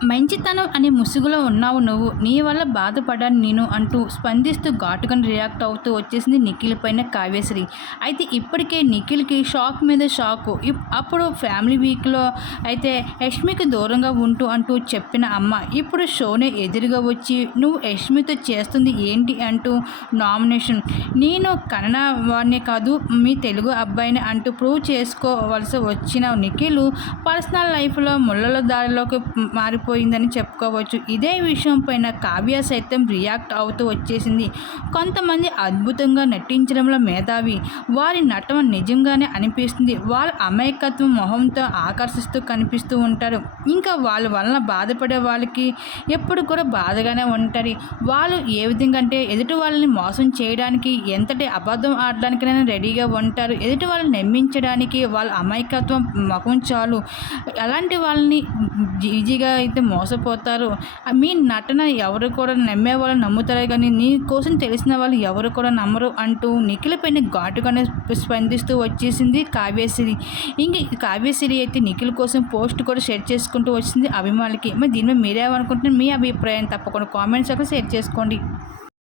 మంచితనం అనే ముసుగులో ఉన్నావు నువ్వు. నీ వల్ల బాధపడ్డాను నేను అంటూ స్పందిస్తూ ఘాటుగా రియాక్ట్ అవుతూ వచ్చేసింది నిఖిల్ పైన కావ్యశ్రీ. అయితే ఇప్పటికే నిఖిల్‌కి షాక్ మీద షాకు. అప్పుడు ఫ్యామిలీ వీక్‌లో అయితే యష్మికి దూరంగా ఉంటూ అంటూ చెప్పిన అమ్మ ఇప్పుడు షోనే ఎదురుగా వచ్చి నువ్వు యష్మితో చేస్తుంది ఏంటి అంటూ నామినేషన్. నేను కన్నడ వాడినే కాదు మీ తెలుగు అబ్బాయిని అంటూ ప్రూవ్ చేసుకోవాల్సి వచ్చిన నిఖిల్ పర్సనల్ లైఫ్‌లో ముళ్ళల దారిలోకి మారిపోయిందని చెప్పుకోవచ్చు. ఇదే విషయం పైన కావ్య సైతం రియాక్ట్ అవుతూ వచ్చేసింది. కొంతమంది అద్భుతంగా నటించడంలో మేధావి. వారి నటన నిజంగానే అనిపిస్తుంది. వాళ్ళ అమాయకత్వం మొహంతో ఆకర్షిస్తూ కనిపిస్తూ ఉంటారు. ఇంకా వాళ్ళ వలన బాధపడే వాళ్ళకి ఎప్పుడు కూడా బాధగానే ఉంటుంది. వాళ్ళు ఏ విధంగా అంటే ఎదుటి వాళ్ళని మోసం చేయడానికి ఎంతటి అబద్ధం ఆడడానికైనా రెడీగా ఉంటారు. ఎదుటి వాళ్ళని నమ్మించడానికి వాళ్ళ అమాయకత్వం మొహం చాలు. అలాంటి వాళ్ళని ఈజీగా అయితే మోసపోతారు. మీ నటన ఎవరు కూడా నమ్మేవాళ్ళు నమ్ముతారే కానీ నీ కోసం తెలిసిన వాళ్ళు ఎవరు కూడా నమ్మరు అంటూ నిఖిల్ పైన ఘాటుగానే స్పందిస్తూ వచ్చేసింది కావ్యశ్రీ. ఇంక కావ్యశ్రీ అయితే నిఖిల్ కోసం పోస్ట్ కూడా షేర్ చేసుకుంటూ వచ్చింది అభిమానులకి. మరి దీని మీద మీరేమనుకుంటున్నారు? మీ అభిప్రాయం తప్పకుండా కామెంట్స్ అక్కడ షేర్ చేసుకోండి.